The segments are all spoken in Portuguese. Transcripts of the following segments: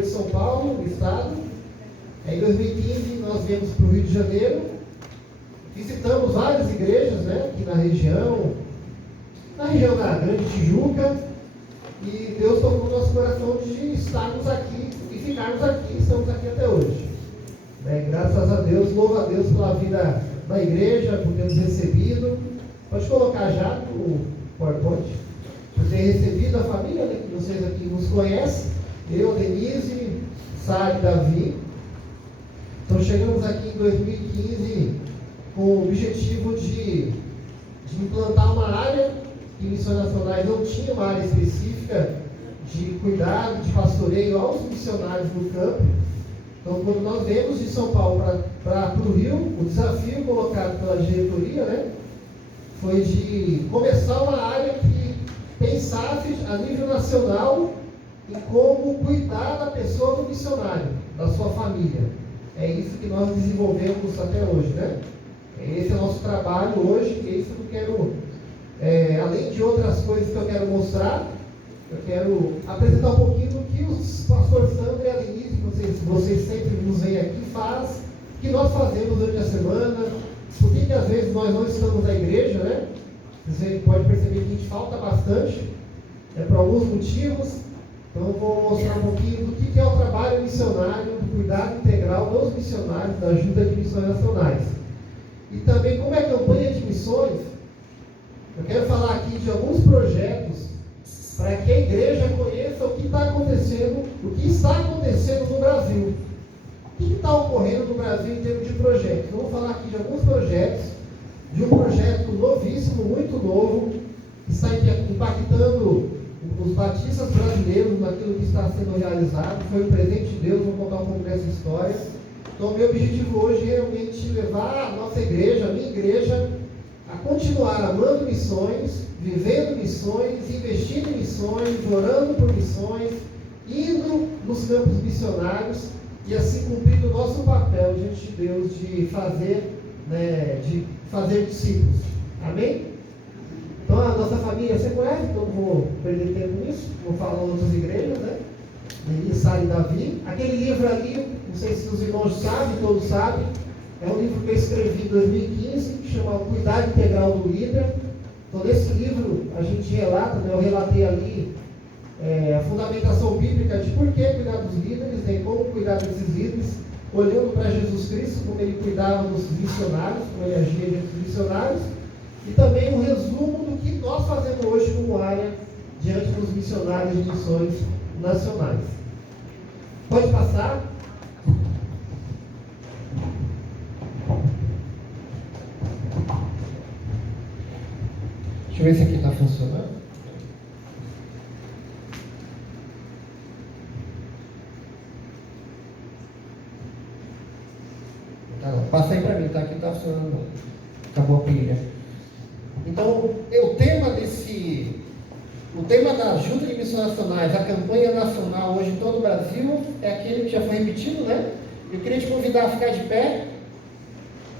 interior de São Paulo, no estado. Em 2015 nós viemos para o Rio de Janeiro, visitamos várias igrejas, né, aqui na região da Grande Tijuca, e Deus tocou no nosso coração de estarmos aqui e ficarmos aqui, estamos aqui até hoje. Graças a Deus, louvo a Deus pela vida da igreja, por termos recebido. Pode colocar já o PowerPoint. Por ter recebido a família, né, que vocês aqui nos conhecem, eu, Denise, Sara e Davi. Então chegamos aqui em 2015 com o objetivo de implantar uma área que Missões Nacionais não tinha uma área específica de cuidado, de pastoreio aos missionários no campo. Então, quando nós viemos de São Paulo para o Rio, o desafio colocado pela diretoria, né, foi de começar uma área que pensasse a nível nacional em como cuidar da pessoa do missionário, da sua família. É isso que nós desenvolvemos até hoje, né? Esse é o nosso trabalho hoje, é isso que eu quero, além de outras coisas que eu quero mostrar, eu quero apresentar um pouquinho do que os pastores Sandro e a Denise, vocês sempre nos veem aqui, faz, que nós fazemos durante a semana, por que às vezes nós não estamos na igreja, né? Você pode perceber que a gente falta bastante, por alguns motivos. Então eu vou mostrar um pouquinho do que é o trabalho missionário, do cuidado integral dos missionários, da ajuda de missões nacionais. E também como é a campanha de missões. Eu quero falar aqui de alguns projetos para que a igreja conheça o que está acontecendo no Brasil. O que está ocorrendo no Brasil em termos de projetos? Eu vou falar aqui de alguns projetos, de um projeto novíssimo, muito novo, que está impactando os batistas brasileiros naquilo que está sendo realizado. Foi um presente de Deus, vou contar um pouco dessa história. Então, meu objetivo hoje é realmente levar a nossa igreja, a minha igreja, a continuar amando missões, vivendo missões, investindo em missões, orando por missões, indo nos campos missionários e assim cumprindo o nosso papel diante de Deus de fazer discípulos. Amém? Então a nossa família, você conhece? Então não vou perder tempo nisso, vou falar em outras igrejas, né? Denise, Sara e Davi. Aquele livro ali, não sei se os irmãos sabem, todos sabem, é um livro que eu escrevi em 2015, que chama O Cuidado Integral do Líder. Então, nesse livro, a gente relata, né, eu relatei ali a fundamentação bíblica de por que cuidar dos líderes, né, como cuidar desses líderes, olhando para Jesus Cristo, como ele cuidava dos missionários, como ele agia diante dos missionários, e também um resumo do que nós fazemos hoje como área diante dos missionários de missões nacionais. Pode passar. Deixa eu ver se aqui está funcionando. Passa aí para mim, tá? Aqui está funcionando. Acabou a pilha. Então, o tema da ajuda de missões nacionais, a campanha nacional hoje em todo o Brasil, é aquele que já foi repetido, né? Eu queria te convidar a ficar de pé.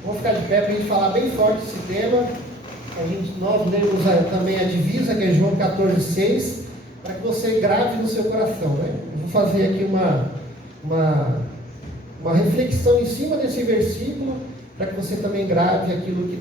Vamos ficar de pé para a gente falar bem forte esse tema. Nós lemos também a divisa, que é João 14,6, para que você grave no seu coração, né? Eu vou fazer aqui uma reflexão em cima desse versículo, para que você também grave aquilo que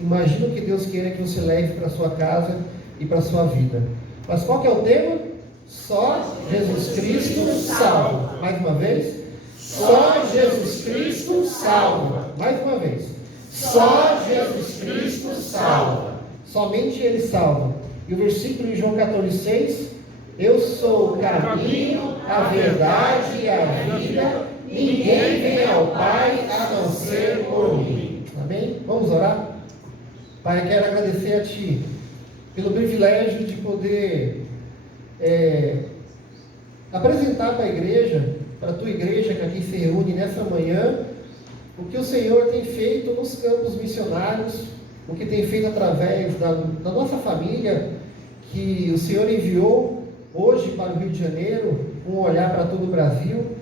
imagino que Deus queira que você leve para a sua casa e para a sua vida. Mas qual que é o tema? Só Jesus Cristo salva. Mais uma vez. Só Jesus Cristo salva. Mais uma vez. Só Jesus Cristo salva. Somente Ele salva. E o versículo em João 14,6: Eu sou o caminho, a verdade e a vida. Ninguém vem ao Pai a não ser por mim. Amém? Vamos orar? Pai, quero agradecer a Ti pelo privilégio de poder apresentar para a igreja, para a Tua igreja que aqui se reúne nessa manhã, o que o Senhor tem feito nos campos missionários, o que tem feito através da nossa família, que o Senhor enviou hoje para o Rio de Janeiro, com um olhar para todo o Brasil,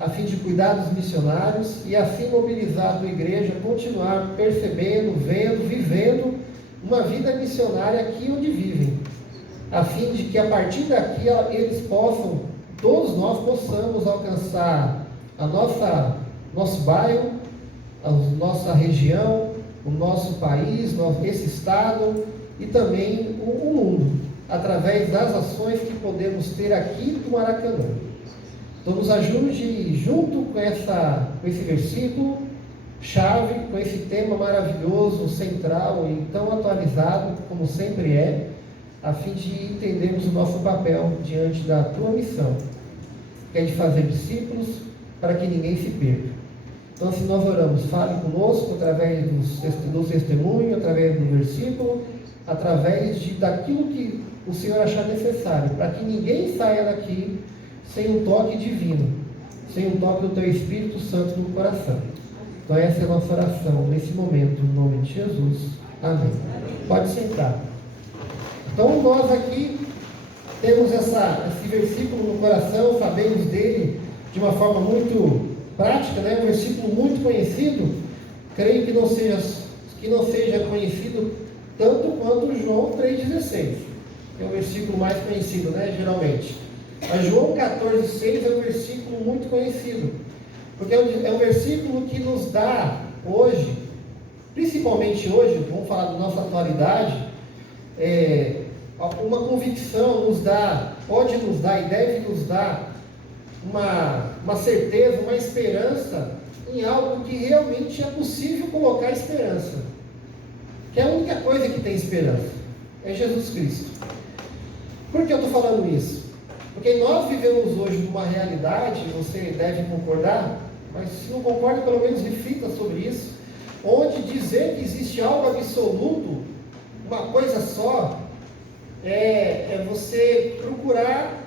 a fim de cuidar dos missionários e assim mobilizar a tua igreja a continuar percebendo, vendo, vivendo uma vida missionária aqui onde vivem, a fim de que a partir daqui eles possam todos nós possamos alcançar nosso bairro, a nossa região, o nosso país, esse estado e também o mundo, através das ações que podemos ter aqui do Maracanã. Então nos ajude, junto com esse versículo chave, com esse tema maravilhoso, central e tão atualizado como sempre é, a fim de entendermos o nosso papel diante da tua missão, que é de fazer discípulos para que ninguém se perca. Então, se nós oramos, fale conosco através do testemunho, através do versículo, através daquilo que o Senhor achar necessário, para que ninguém saia daqui sem um toque divino, sem um toque do teu Espírito Santo no coração. Então essa é a nossa oração nesse momento, em nome de Jesus. Amém. Pode sentar. Então nós aqui temos esse versículo no coração, sabemos dele de uma forma muito prática, né? Um versículo muito conhecido. Creio que não seja conhecido tanto quanto João 3,16. É o versículo mais conhecido, né? Geralmente. Mas João 14,6 é um versículo muito conhecido, porque é um versículo que nos dá hoje, principalmente hoje, vamos falar da nossa atualidade, uma convicção, pode nos dar e deve nos dar uma certeza, uma esperança em algo que realmente é possível colocar esperança, que é a única coisa que tem esperança, é Jesus Cristo. Por que eu estou falando isso? Porque nós vivemos hoje numa realidade, você deve concordar, mas se não concorda, pelo menos reflita sobre isso, onde dizer que existe algo absoluto, uma coisa só, é você procurar,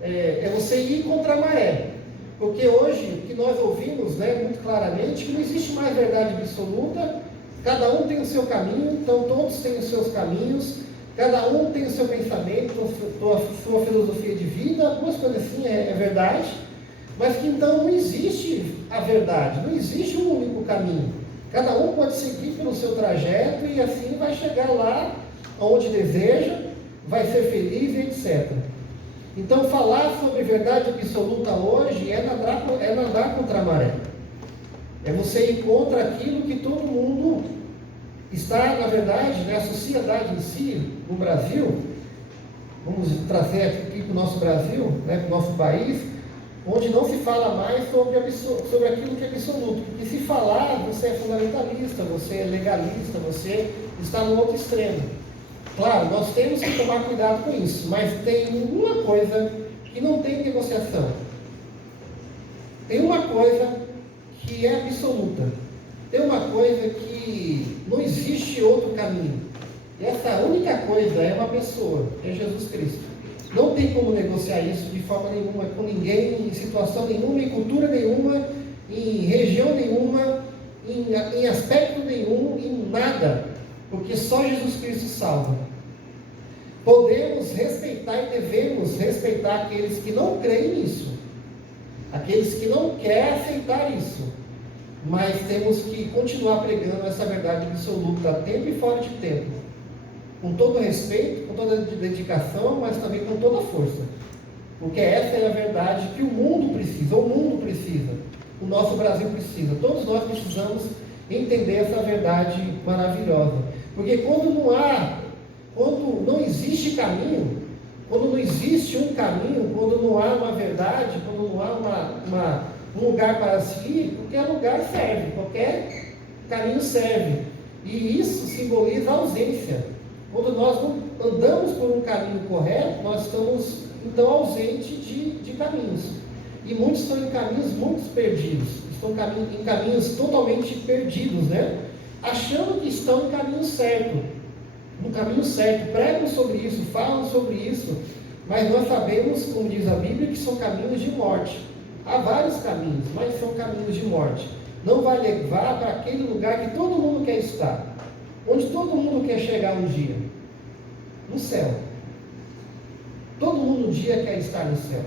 é você ir contra a maré. Porque hoje, o que nós ouvimos, né, muito claramente, que não existe mais verdade absoluta, cada um tem o seu caminho, então todos têm os seus caminhos, cada um tem o seu pensamento, a sua filosofia de vida, algumas coisas assim é verdade, mas que então não existe a verdade, não existe um único caminho. Cada um pode seguir pelo seu trajeto e assim vai chegar lá onde deseja, vai ser feliz, etc. Então falar sobre verdade absoluta hoje é nadar contra a maré. É você ir contra aquilo que todo mundo está, na verdade, né, a sociedade em si, no Brasil, vamos trazer aqui para o nosso Brasil, né, para o nosso país, onde não se fala mais sobre aquilo que é absoluto. Porque se falar, você é fundamentalista, você é legalista, você está no outro extremo. Claro, nós temos que tomar cuidado com isso, mas tem uma coisa que não tem negociação. Tem uma coisa que é absoluta. Tem uma coisa que não existe outro caminho. E essa única coisa é uma pessoa, é Jesus Cristo. Não tem como negociar isso de forma nenhuma, com ninguém, em situação nenhuma, em cultura nenhuma, em região nenhuma, em aspecto nenhum, em nada. Porque só Jesus Cristo salva. Podemos respeitar e devemos respeitar aqueles que não creem nisso. Aqueles que não querem aceitar isso. Mas temos que continuar pregando essa verdade absoluta, a tempo e fora de tempo. Com todo respeito, com toda dedicação, mas também com toda força. Porque essa é a verdade que o mundo precisa, o nosso Brasil precisa. Todos nós precisamos entender essa verdade maravilhosa. Porque quando não existe caminho, quando não existe um caminho, quando não há uma verdade, quando não há um lugar para se ir, qualquer lugar serve, qualquer caminho serve. E isso simboliza a ausência. Quando nós não andamos por um caminho correto, nós estamos então ausentes de caminhos. E muitos estão em caminhos muito perdidos, estão em caminhos totalmente perdidos, né? Achando que estão no caminho certo. No caminho certo, pregam sobre isso, falam sobre isso, mas nós sabemos, como diz a Bíblia, que são caminhos de morte. Há vários caminhos, mas são caminhos de morte. Não vai levar para aquele lugar que todo mundo quer estar. Onde todo mundo quer chegar um dia? No céu. Todo mundo um dia quer estar no céu.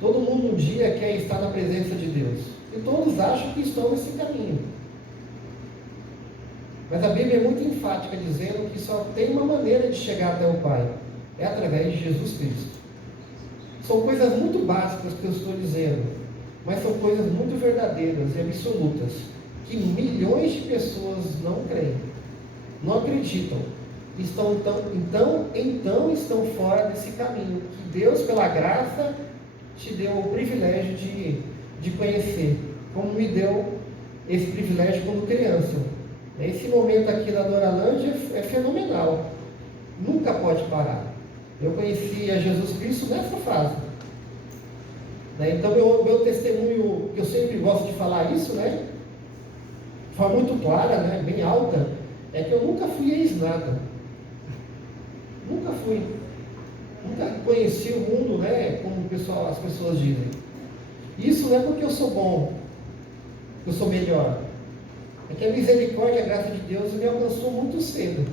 Todo mundo um dia quer estar na presença de Deus. E todos acham que estão nesse caminho. Mas a Bíblia é muito enfática, dizendo que só tem uma maneira de chegar até o Pai. É através de Jesus Cristo. São coisas muito básicas que eu estou dizendo, mas são coisas muito verdadeiras e absolutas, que milhões de pessoas não creem, não acreditam, então estão fora desse caminho, que Deus, pela graça, te deu o privilégio de conhecer, como me deu esse privilégio quando criança. Esse momento aqui da Doralândia é fenomenal, nunca pode parar. Eu conheci a Jesus Cristo nessa fase. Então, meu testemunho, que eu sempre gosto de falar isso, de forma muito clara, bem alta, é que eu nunca fui ex-nada. Nunca fui. Nunca conheci o mundo, como as pessoas dizem. Isso não é porque eu sou bom, que eu sou melhor. É que a misericórdia e a graça de Deus me alcançou muito cedo.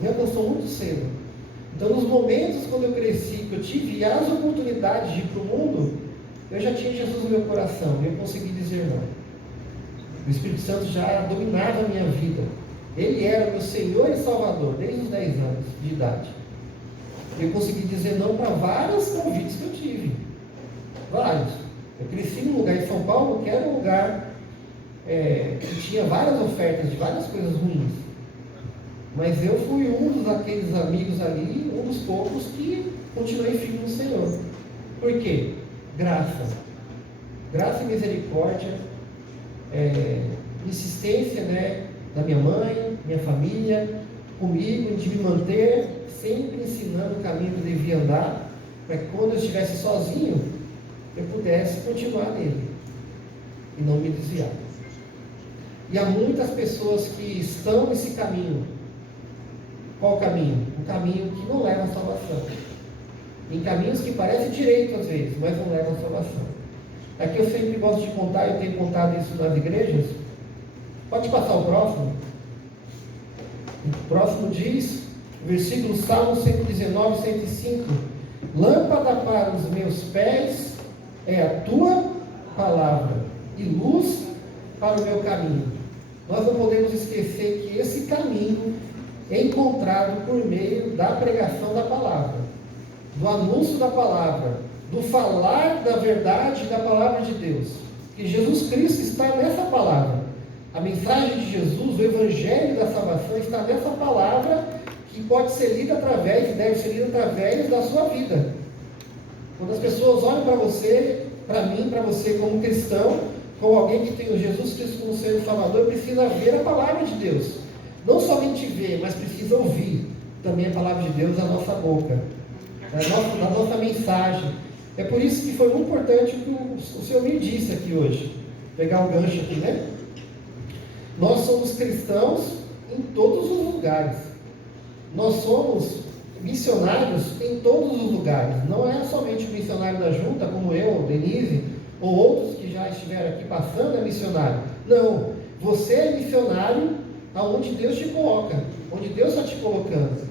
Me alcançou muito cedo. Então, nos momentos quando eu cresci, que eu tive as oportunidades de ir para o mundo, eu já tinha Jesus no meu coração, e eu consegui dizer não. O Espírito Santo já dominava a minha vida. Ele era meu Senhor e Salvador, desde os 10 anos de idade. Eu consegui dizer não para vários convites que eu tive. Vários. Eu cresci num lugar em São Paulo, que era um lugar que tinha várias ofertas de várias coisas ruins. Mas eu fui um daqueles amigos ali, um dos poucos que continuei firme no Senhor. Por quê? Graça. Graça e misericórdia, insistência, da minha mãe, minha família, comigo, de me manter sempre ensinando o caminho que eu devia andar, para que quando eu estivesse sozinho, eu pudesse continuar nele e não me desviar. E há muitas pessoas que estão nesse caminho. Qual caminho? Um caminho que não leva à salvação. Em caminhos que parecem direito às vezes, mas não levam à salvação. Aqui eu sempre gosto de contar, eu tenho contado isso nas igrejas. Pode passar o próximo. O próximo diz, versículo Salmo 119, 105. Lâmpada para os meus pés é a tua palavra e luz para o meu caminho. Nós não podemos esquecer que esse caminho é encontrado por meio da pregação da palavra, do anúncio da palavra, do falar da verdade da palavra de Deus. Que Jesus Cristo está nessa palavra. A mensagem de Jesus, o evangelho da salvação está nessa palavra, que pode ser lida através, e deve ser lida através da sua vida. Quando as pessoas olham para você, para mim, para você como cristão, como alguém que tem o Jesus Cristo como Senhor e Salvador, precisa ver a palavra de Deus. Não somente ver, mas precisa ouvir também a palavra de Deus na nossa boca, na nossa mensagem. É por isso que foi muito importante o que o Senhor me disse aqui hoje. Vou pegar o gancho aqui, Nós somos cristãos em todos os lugares. Nós somos missionários em todos os lugares. Não é somente o missionário da junta, como eu, Denise, ou outros que já estiveram aqui passando, é missionário. Não, você é missionário aonde Deus te coloca, onde Deus está te colocando.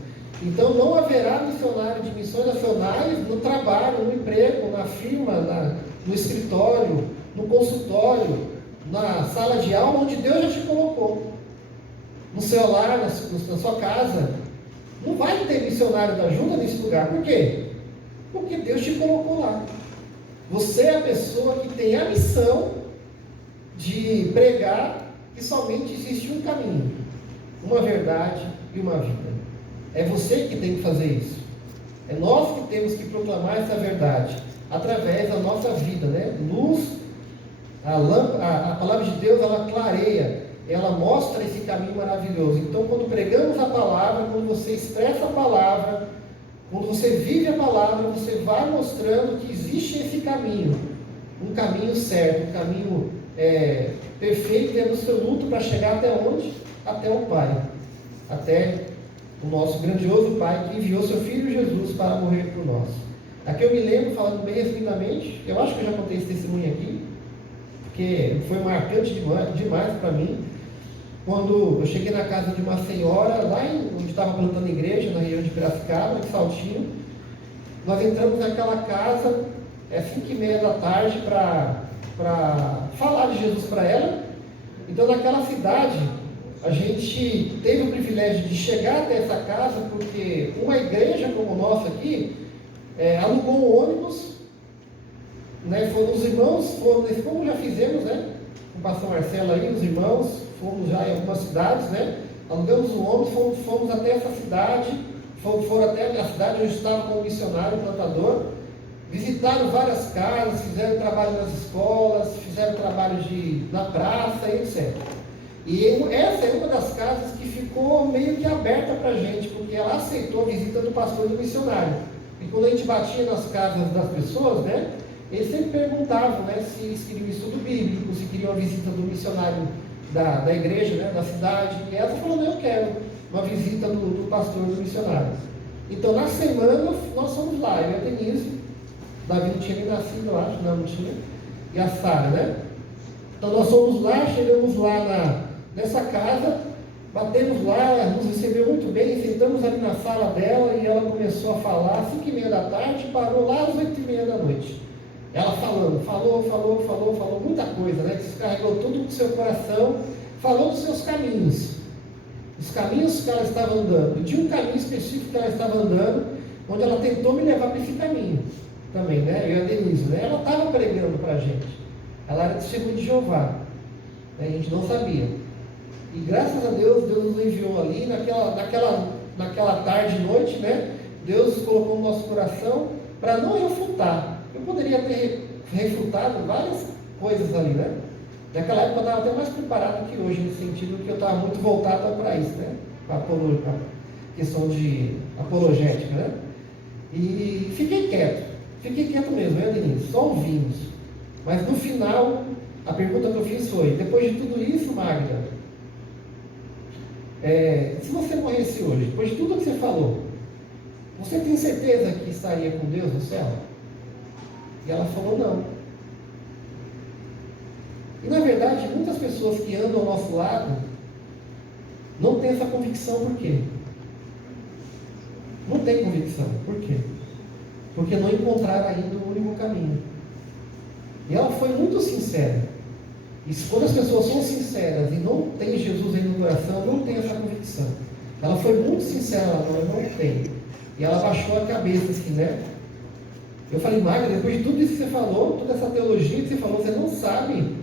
Então não haverá missionário de missões nacionais no trabalho, no emprego, na firma, no escritório, no consultório, na sala de aula, onde Deus já te colocou. No seu lar, na sua casa. Não vai ter missionário da ajuda nesse lugar. Por quê? Porque Deus te colocou lá. Você é a pessoa que tem a missão de pregar que somente existe um caminho, uma verdade e uma vida. É você que tem que fazer isso. É nós que temos que proclamar essa verdade através da nossa vida, Luz, a palavra de Deus, ela clareia, ela mostra esse caminho maravilhoso. Então, quando pregamos a palavra, quando você expressa a palavra, quando você vive a palavra, você vai mostrando que existe esse caminho, um caminho certo, um caminho perfeito e absoluto para chegar até onde? Até o Pai, até o nosso grandioso Pai que enviou seu Filho Jesus para morrer por nós. Aqui eu me lembro, falando bem resumidamente, eu acho que eu já contei esse testemunho aqui, porque foi marcante demais para mim, quando eu cheguei na casa de uma senhora, lá onde estava plantando igreja, na região de Piracicaba, em Saltinho. Nós entramos naquela casa, 5h30 da tarde, para falar de Jesus para ela. Então, naquela cidade, a gente teve o privilégio de chegar até essa casa, porque uma igreja como a nossa aqui, alugou um ônibus, né? Foram os irmãos, como já fizemos, né? Com o pastor Marcelo aí, os irmãos, fomos já em algumas cidades, né? Alugamos um ônibus, fomos até essa cidade, foram até a cidade onde estava como missionário, plantador, visitaram várias casas, fizeram trabalho nas escolas, fizeram trabalho na praça e etc. E essa é uma das casas que ficou meio que aberta para a gente, porque ela aceitou a visita do pastor e do missionário. E quando a gente batia nas casas das pessoas, né, eles sempre perguntavam, né, se eles queriam estudo bíblico, se queriam a visita do missionário da igreja, né, da cidade. E ela falou, não, eu quero uma visita do pastor e do missionário. Então, na semana, nós fomos lá, eu e a Denise, Davi não tinha nem nascido, eu acho, não tinha, e a Sara, né? Então, nós fomos lá, chegamos lá nessa casa, batemos lá, ela nos recebeu muito bem, sentamos ali na sala dela e ela começou a falar às 5h30 da tarde, parou lá às 8h30 da noite. Ela falou muita coisa, né? Descarregou tudo do seu coração, falou dos seus caminhos, os caminhos que ela estava andando. E tinha um caminho específico que ela estava andando, onde ela tentou me levar para esse caminho também, né? Eu e a Denise, né? Ela estava pregando para a gente, ela era testemunha de Jeová, né? A gente não sabia. E graças a Deus, Deus nos enviou ali, naquela tarde e noite, né? Deus colocou no nosso coração para não refutar. Eu poderia ter refutado várias coisas ali, né? Naquela época eu estava até mais preparado que hoje, nesse sentido que eu estava muito voltado para isso, né? Para a questão de apologética, né? E fiquei quieto mesmo, né, Denise? Só ouvimos. Mas no final, a pergunta que eu fiz foi, depois de tudo isso, Magda, se você morresse hoje, depois de tudo que você falou, você tem certeza que estaria com Deus no céu? E ela falou não. E na verdade, muitas pessoas que andam ao nosso lado não têm essa convicção. Por quê? Não tem convicção. Por quê? Porque não encontraram ainda o único caminho. E ela foi muito sincera. E quando as pessoas são sinceras e não tem Jesus aí no coração, não tem essa convicção. Ela foi muito sincera, ela não tem. E ela baixou a cabeça assim, né? Eu falei, Magda, depois de tudo isso que você falou, toda essa teologia que você falou, você não sabe?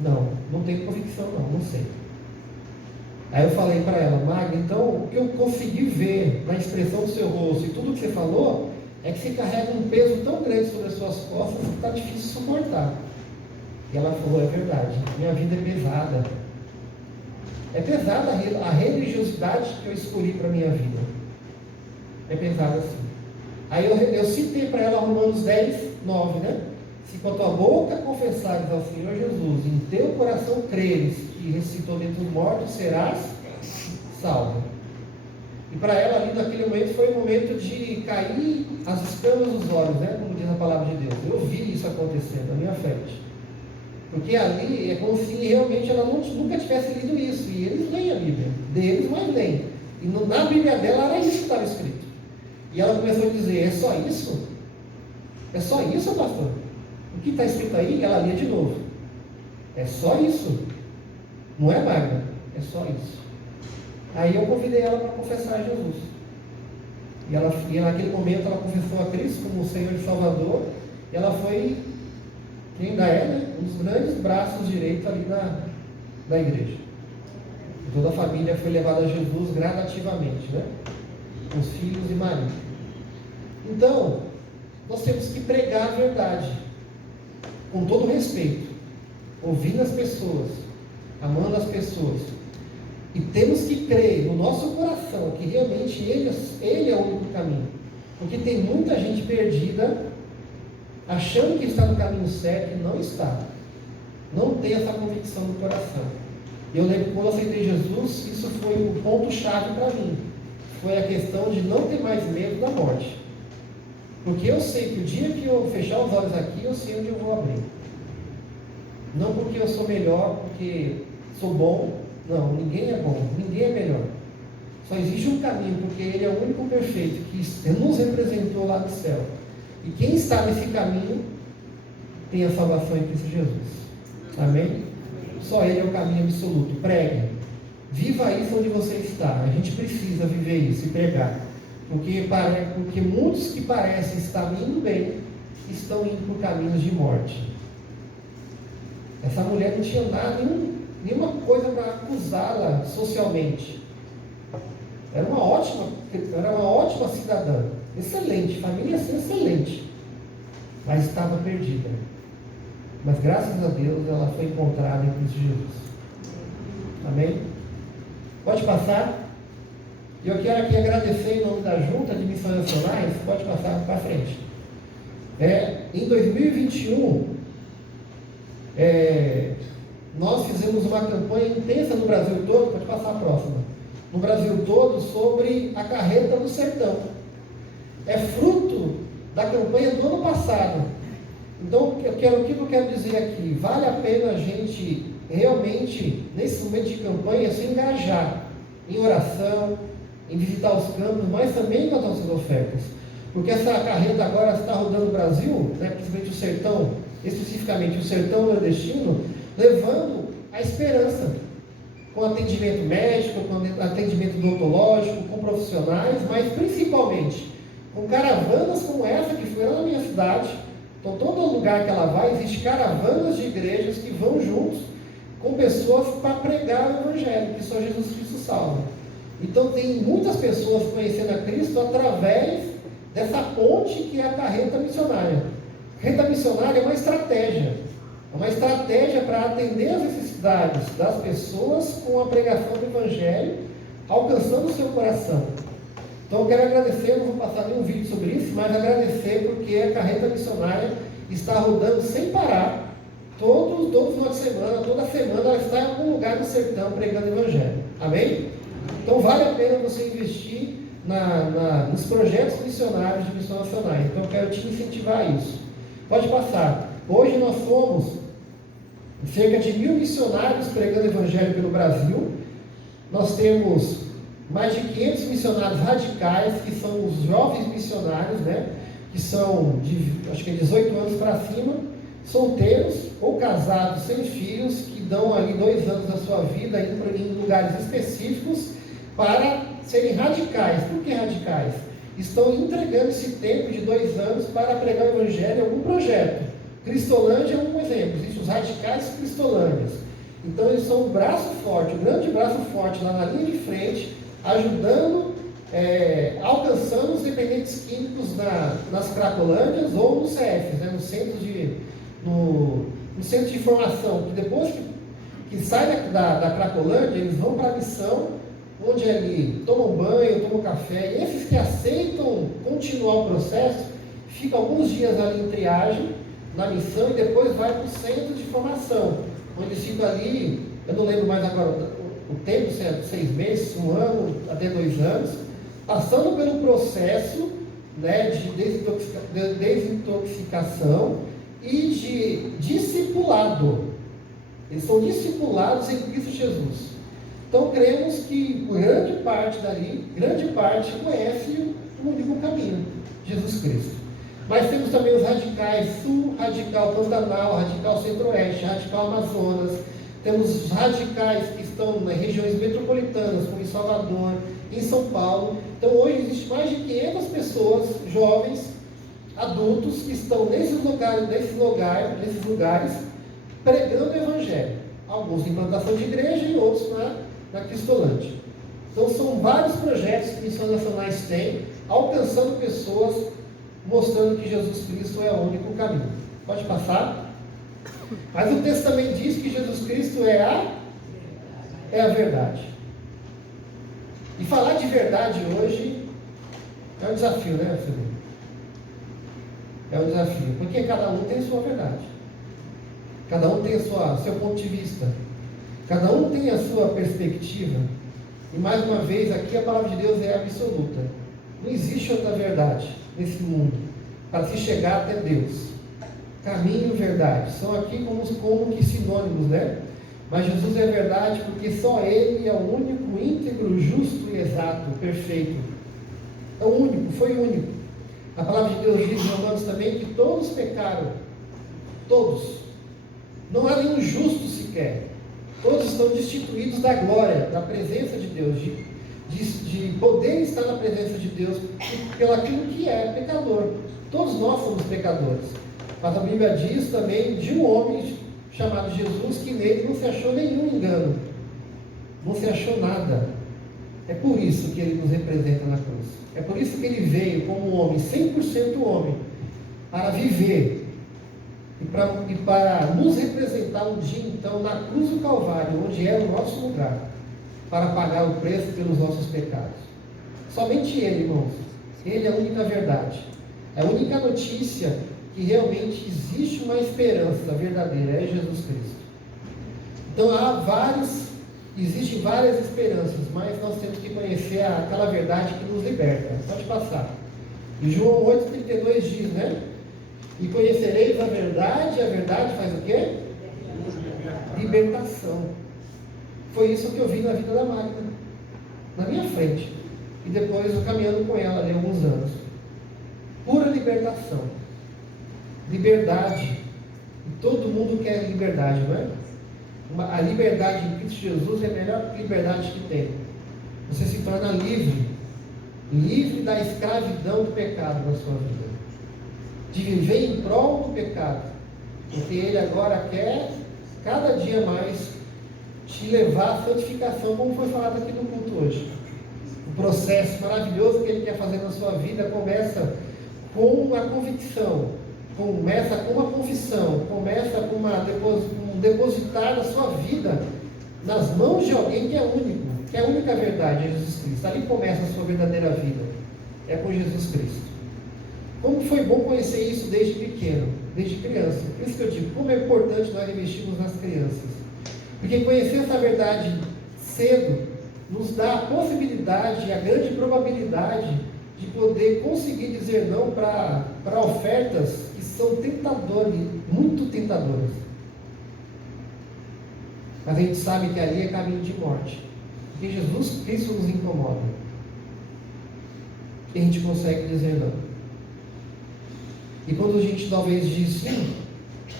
Não tenho convicção não sei. Aí eu falei para ela, Magda, então o que eu consegui ver na expressão do seu rosto e tudo que você falou, é que você carrega um peso tão grande sobre as suas costas que está difícil suportar. E ela falou, é verdade, minha vida é pesada. É pesada a religiosidade que eu escolhi para a minha vida. É pesada assim. Aí eu citei para ela Romanos 10:9, né? Se com a tua boca confessares ao Senhor Jesus, em teu coração creres que ressuscitou dentre os mortos, serás salvo. E para ela ali naquele momento foi um momento de cair as escamas dos olhos, né? Como diz a palavra de Deus. Eu vi isso acontecendo na minha frente. Porque ali é como se realmente ela nunca tivesse lido isso. E eles leem a Bíblia. Deles, mas leem. E na Bíblia dela era isso que estava escrito. E ela começou a dizer, é só isso? É só isso, pastor? O que está escrito aí? Ela lia de novo. É só isso? Não é, Magda? É só isso. Aí eu convidei ela para confessar a Jesus. E naquele momento ela confessou a Cristo como o Senhor e Salvador. E ela foi, quem ainda é, né, um dos grandes braços direitos ali da igreja. E toda a família foi levada a Jesus gradativamente, né? Os filhos e marido. Então, nós temos que pregar a verdade, com todo respeito, ouvindo as pessoas, amando as pessoas, e temos que crer no nosso coração que realmente Ele é o único caminho, porque tem muita gente perdida, achando que está no caminho certo e não está, não tem essa convicção no coração. E eu lembro que quando eu aceitei Jesus, isso foi o ponto-chave para mim, foi a questão de não ter mais medo da morte. Porque eu sei que o dia que eu fechar os olhos aqui, eu sei onde eu vou abrir. Não porque eu sou melhor, porque sou bom. Não, ninguém é bom, ninguém é melhor. Só existe um caminho, porque Ele é o único perfeito que nos representou lá do céu. E quem está nesse caminho tem a salvação em Cristo Jesus. Amém? Só Ele é o caminho absoluto. Pregue. Viva isso onde você está. A gente precisa viver isso e pregar. Porque muitos que parecem estar indo bem, estão indo por caminhos de morte. Essa mulher não tinha nada, nenhuma coisa para acusá-la socialmente. Era uma ótima cidadã, excelente, família excelente, mas estava perdida. Mas graças a Deus ela foi encontrada em Cristo Jesus. Amém? Pode passar. E eu quero aqui agradecer em nome da Junta de Missões Nacionais. Pode passar para frente. Em 2021, nós fizemos uma campanha intensa no Brasil todo. Pode passar a próxima. No Brasil todo, sobre a carreta do sertão. É fruto da campanha do ano passado. Então, o que eu quero dizer aqui? Vale a pena a gente realmente, nesse momento de campanha, se engajar em oração, em visitar os campos, mas também com as nossas ofertas. Porque essa carreta agora está rodando o Brasil, principalmente o sertão, especificamente o sertão nordestino, levando a esperança, com atendimento médico, com atendimento odontológico, com profissionais, mas principalmente com caravanas como essa que foi lá na minha cidade. Então, todo lugar que ela vai, existe caravanas de igrejas que vão juntos com pessoas para pregar o Evangelho, que só Jesus Cristo salva. Então, tem muitas pessoas conhecendo a Cristo através dessa ponte que é a carreta missionária. A carreta missionária é uma estratégia para atender as necessidades das pessoas com a pregação do Evangelho, alcançando o seu coração. Então eu quero agradecer, não vou passar nenhum vídeo sobre isso, mas agradecer porque a carreta missionária está rodando sem parar, todo final de semana, toda semana ela está em algum lugar do sertão pregando o Evangelho. Amém? Então vale a pena você investir nos projetos missionários de missões nacionais. Então eu quero te incentivar a isso. Pode passar. Hoje nós somos cerca de 1.000 missionários pregando o Evangelho pelo Brasil. Nós temos mais de 500 missionários radicais, que são os jovens missionários, que são de, acho que 18 anos para cima, solteiros ou casados sem filhos, que dão ali 2 anos da sua vida indo em lugares específicos para serem radicais. Por que radicais? Estão entregando esse tempo de 2 anos para pregar o Evangelho em algum projeto. Cristolândia é um exemplo, existem os radicais cristolândias. Então eles são um braço forte, um grande braço forte lá na linha de frente, ajudando, alcançando os dependentes químicos nas Cracolândias ou nos CFs, no centro de formação, que depois que sai da Cracolândia, eles vão para a missão, onde ali tomam banho, tomam café, e esses que aceitam continuar o processo, ficam alguns dias ali em triagem, na missão, e depois vai para o centro de formação, onde eles ficam ali, eu não lembro mais agora o tempo, se é 6 meses, 1 ano, até 2 anos, passando pelo processo de desintoxicação e de discipulado. Eles são discipulados em Cristo Jesus. Então cremos que grande parte conhece o único caminho, Jesus Cristo. Mas temos também os radicais Sul, Radical Pantanal, Radical Centro-Oeste, Radical Amazonas. Temos os radicais que estão nas regiões metropolitanas, como em Salvador, em São Paulo. Então hoje existe mais de 500 pessoas, jovens, adultos, que estão nesses lugares, pregando o Evangelho. Alguns em plantação de igreja e outros na Cristolândia. Então são vários projetos que Missões Nacionais têm, alcançando pessoas, mostrando que Jesus Cristo é o único caminho. Pode passar. Mas o texto também diz que Jesus Cristo é a verdade. E falar de verdade hoje é um desafio, né, filho? É um desafio, porque cada um tem a sua verdade. Cada um tem seu ponto de vista. Cada um tem a sua perspectiva. E mais uma vez, aqui a palavra de Deus é absoluta. Não existe outra verdade nesse mundo para se chegar até Deus. Caminho e verdade são aqui como que sinônimos, Mas Jesus é verdade porque só Ele é o único, íntegro, justo e exato, perfeito. É o único, foi o único. A palavra de Deus diz em Romanos também que todos pecaram. Todos. Não há nenhum justo sequer. Todos estão destituídos da glória, da presença de Deus, de poder estar na presença de Deus pelaquilo que é pecador. Todos nós somos pecadores. Mas a Bíblia diz também de um homem chamado Jesus, que nele não se achou nenhum engano, não se achou nada. É por isso que ele nos representa na cruz. É por isso que ele veio como um homem, 100% homem, para viver e para nos representar um dia então na cruz do Calvário, onde é o nosso lugar, para pagar o preço pelos nossos pecados. Somente Ele, irmãos. Ele é a única verdade. É a única notícia que realmente existe uma esperança verdadeira, é Jesus Cristo. Então existem várias esperanças, mas nós temos que conhecer aquela verdade que nos liberta. Pode passar. E João 8,32 diz, né? E conhecereis a verdade faz o quê? Libertação. Foi isso que eu vi na vida da Magda, na minha frente. E depois eu caminhando com ela ali há alguns anos. Pura libertação. Liberdade. E todo mundo quer liberdade, não é? A liberdade em Cristo Jesus é a melhor liberdade que tem. Você se torna livre. Livre da escravidão do pecado na sua vida. De viver em prol do pecado. Porque Ele agora quer, cada dia mais, te levar à santificação, como foi falado aqui no culto hoje. O processo maravilhoso que Ele quer fazer na sua vida começa com uma convicção, começa com uma confissão, começa com um depositar da sua vida nas mãos de alguém que é único, que é a única verdade, é Jesus Cristo. Ali começa a sua verdadeira vida, é com Jesus Cristo. Como foi bom conhecer isso desde pequeno, desde criança. Por isso que eu digo, como é importante nós investirmos nas crianças. Porque conhecer essa verdade cedo nos dá a possibilidade, a grande probabilidade de poder conseguir dizer não para ofertas que são tentadoras, muito tentadoras. Mas a gente sabe que ali é caminho de morte. Porque Jesus Cristo nos incomoda. E a gente consegue dizer não. E quando a gente talvez diz sim,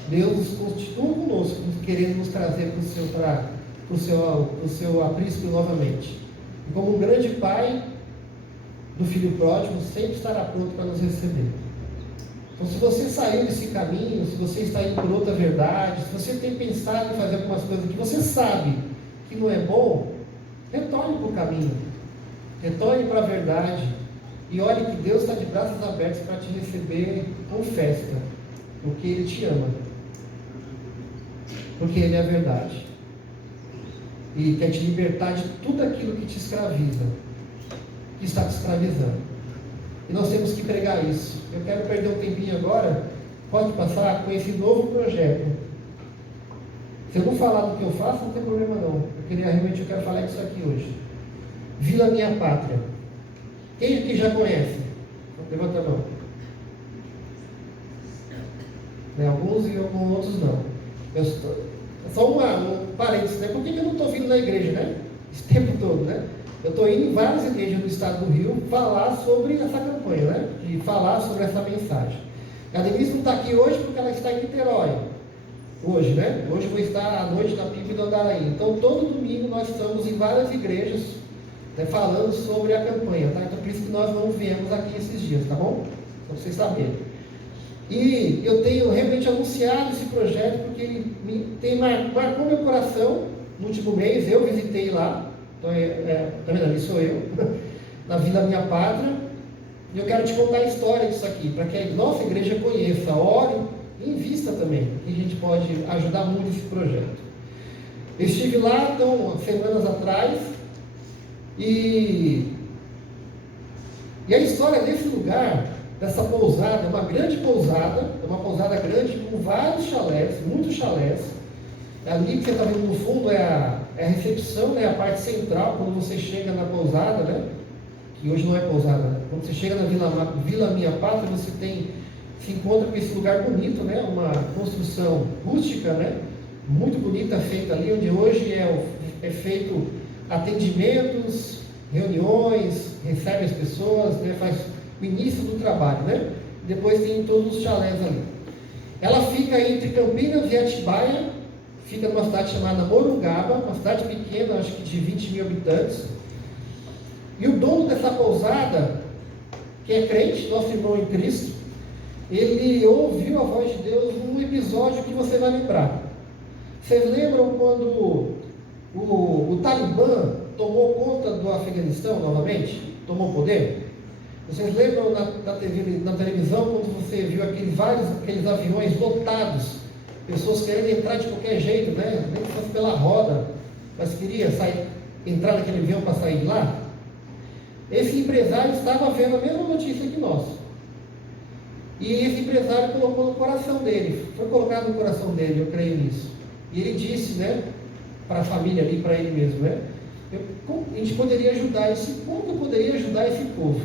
Deus continua conosco, querendo nos trazer para o seu aprisco novamente. E como um grande pai do filho pródigo, sempre estará pronto para nos receber. Então, se você saiu desse caminho, se você está indo por outra verdade, se você tem pensado em fazer algumas coisas que você sabe que não é bom, retorne para o caminho, retorne para a verdade, e olhe que Deus está de braços abertos para te receber com festa, porque Ele te ama, porque Ele é a verdade, e quer te libertar de tudo aquilo que te escraviza, que está te escravizando. E nós temos que pregar isso. Eu quero perder um tempinho agora, pode passar, com esse novo projeto. Se eu não falar do que eu faço, não tem problema não. Eu quero falar disso aqui hoje. Vila Minha Pátria. Quem aqui já conhece? Levanta a mão. Alguns e alguns outros não. Só um parênteses, né? Por que eu não estou vindo na igreja, né? Esse tempo todo, né? Eu estou indo em várias igrejas do estado do Rio falar sobre essa campanha, né? E falar sobre essa mensagem. A Denise não está aqui hoje porque ela está em Niterói. Hoje, né? Hoje eu vou estar à noite na PIB do Andaraí. Então, todo domingo nós estamos em várias igrejas, né, falando sobre a campanha, tá? Então, por isso que nós não viemos aqui esses dias, tá bom? Para vocês saberem. E eu tenho realmente anunciado esse projeto porque ele marcou meu coração no último mês. Eu visitei lá. Então, tá vendo ali? Sou eu, na Vila Minha Pátria, e eu quero te contar a história disso aqui, para que a nossa igreja conheça, ore e invista também, que a gente pode ajudar muito esse projeto. Eu estive lá, então, semanas atrás, e a história desse lugar, dessa pousada, é uma grande pousada, é uma pousada grande com vários chalés, muitos chalés. Ali que você está vendo no fundo é a recepção, né, a parte central, quando você chega na pousada, né, que hoje não é pousada, né? Quando você chega na Vila Minha Pátria, você se encontra com esse lugar bonito, né, uma construção rústica, né, muito bonita, feita ali, onde hoje é feito atendimentos, reuniões, recebe as pessoas, né, faz o início do trabalho, né, depois tem todos os chalés ali. Ela fica entre Campinas e Atibaia. Fica numa cidade chamada Morungaba, uma cidade pequena, acho que de 20 mil habitantes. E o dono dessa pousada, que é crente, nosso irmão em Cristo, ele ouviu a voz de Deus num episódio que você vai lembrar. Vocês lembram quando o Talibã tomou conta do Afeganistão novamente? Tomou poder? Vocês lembram na televisão quando você viu aqueles aviões lotados, pessoas querendo entrar de qualquer jeito, né? Nem que fosse pela roda, mas queria entrar naquele avião para sair de lá? Esse empresário estava vendo a mesma notícia que nós. E esse empresário colocou no coração dele, foi colocado no coração dele, eu creio nisso. E ele disse, né, para a família ali, para ele mesmo, né? A gente poderia ajudar como que eu poderia ajudar esse povo?